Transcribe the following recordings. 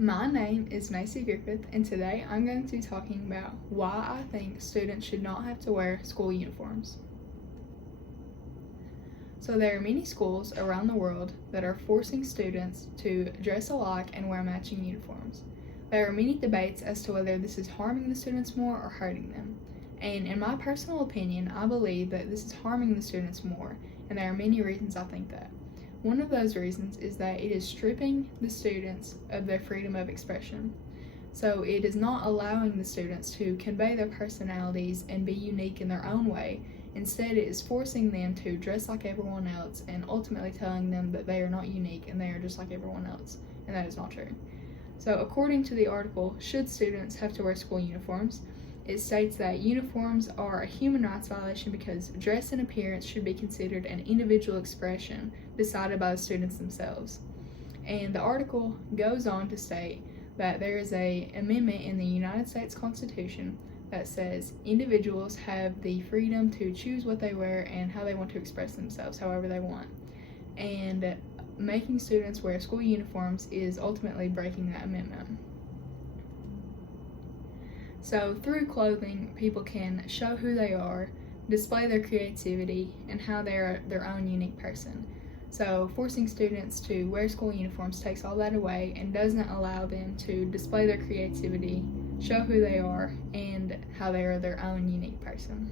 My name is Macy Griffith, and today I'm going to be talking about why I think students should not have to wear school uniforms. So there are many schools around the world that are forcing students to dress alike and wear matching uniforms. There are many debates as to whether this is harming the students more or hurting them. And in my personal opinion, I believe that this is harming the students more, and there are many reasons I think that. One of those reasons is that it is stripping the students of their freedom of expression. So it is not allowing the students to convey their personalities and be unique in their own way. Instead, it is forcing them to dress like everyone else and ultimately telling them that they are not unique and they are just like everyone else, and that is not true. So according to the article, Should Students Have to Wear School Uniforms?, it states that uniforms are a human rights violation because dress and appearance should be considered an individual expression decided by the students themselves. And the article goes on to state that there is an amendment in the United States Constitution that says individuals have the freedom to choose what they wear and how they want to express themselves however they want. And making students wear school uniforms is ultimately breaking that amendment. So through clothing, people can show who they are, display their creativity, and how they're their own unique person. So forcing students to wear school uniforms takes all that away and doesn't allow them to display their creativity, show who they are, and how they are their own unique person.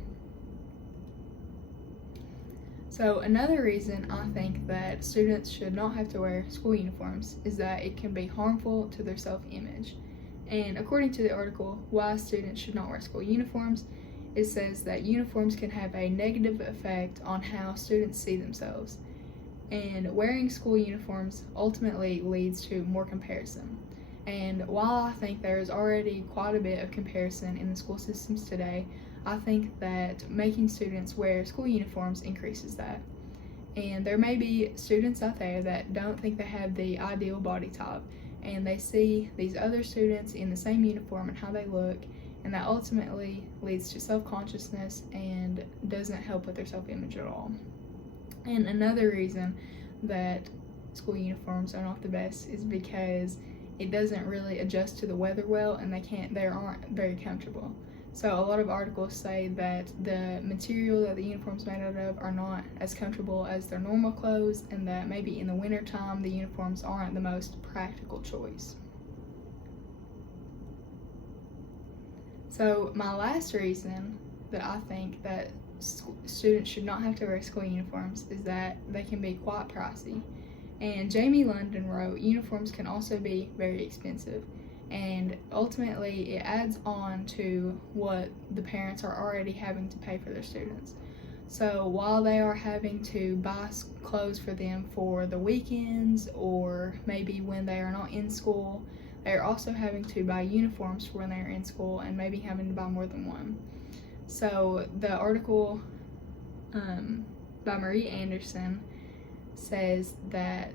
So another reason I think that students should not have to wear school uniforms is that it can be harmful to their self-image. And according to the article, Why Students Should Not Wear School Uniforms, it says that uniforms can have a negative effect on how students see themselves. And wearing school uniforms ultimately leads to more comparison. And while I think there is already quite a bit of comparison in the school systems today, I think that making students wear school uniforms increases that. And there may be students out there that don't think they have the ideal body type, and they see these other students in the same uniform and how they look, and that ultimately leads to self-consciousness and doesn't help with their self-image at all. And another reason that school uniforms are not the best is because it doesn't really adjust to the weather well, and they aren't very comfortable. So a lot of articles say that the material that the uniform's made out of are not as comfortable as their normal clothes, and that maybe in the winter time the uniforms aren't the most practical choice. So my last reason that I think that students should not have to wear school uniforms is that they can be quite pricey. And Jamie London wrote, uniforms can also be very expensive. And ultimately it adds on to what the parents are already having to pay for their students. So while they are having to buy clothes for them for the weekends or maybe when they are not in school, they are also having to buy uniforms for when they are in school and maybe having to buy more than one. So the article by Marie Anderson says that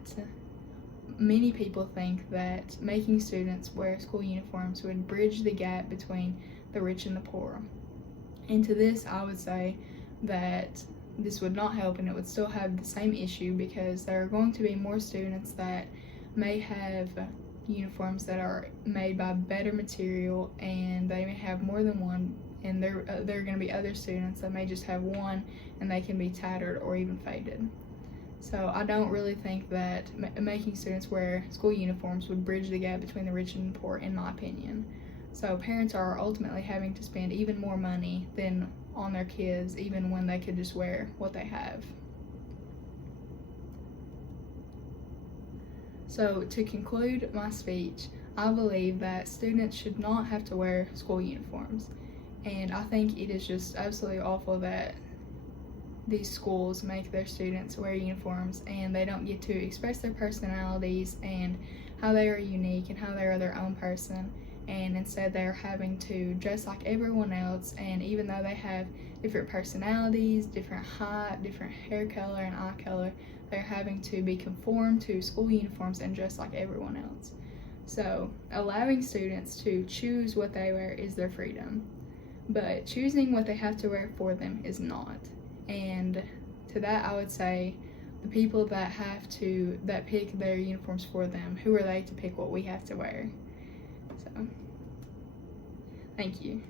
many people think that making students wear school uniforms would bridge the gap between the rich and the poor. And to this, I would say that this would not help, and it would still have the same issue because there are going to be more students that may have uniforms that are made by better material, and they may have more than one, and there are going to be other students that may just have one and they can be tattered or even faded. So I don't really think that making students wear school uniforms would bridge the gap between the rich and the poor, in my opinion. So parents are ultimately having to spend even more money than on their kids, even when they could just wear what they have. So to conclude my speech, I believe that students should not have to wear school uniforms. And I think it is just absolutely awful that these schools make their students wear uniforms and they don't get to express their personalities and how they are unique and how they are their own person, and instead they're having to dress like everyone else. And even though they have different personalities, different height, different hair color and eye color, they're having to be conformed to school uniforms and dress like everyone else. So allowing students to choose what they wear is their freedom, but choosing what they have to wear for them is not. And to that I would say, the people that pick their uniforms for them, who are they to pick what we have to wear? So, thank you.